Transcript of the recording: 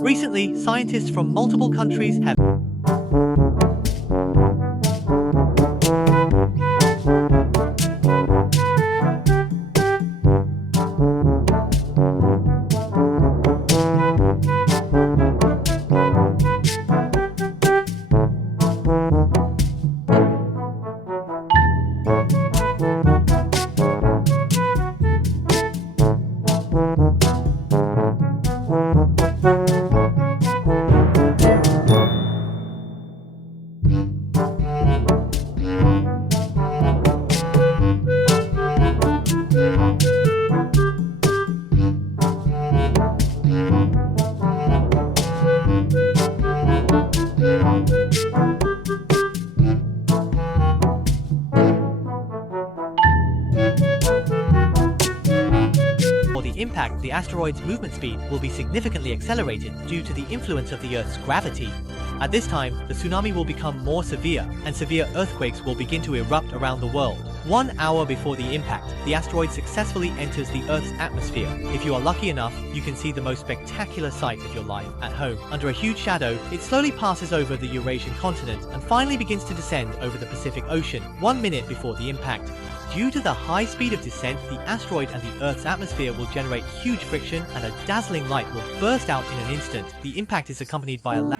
Recently, scientists from multiple countries have For the impact, the asteroid's movement speed will be significantly accelerated due to the influence of the Earth's gravity. At this time, the tsunami will become more severe, and severe earthquakes will begin to erupt around the world. 1 hour before the impact, the asteroid successfully enters the Earth's atmosphere. If you are lucky enough, you can see the most spectacular sight of your life at home. Under a huge shadow, it slowly passes over the Eurasian continent and finally begins to descend over the Pacific Ocean, 1 minute before the impact. Due to the high speed of descent, the asteroid and the Earth's atmosphere will generate huge friction and a dazzling light will burst out in an instant. The impact is accompanied by a loud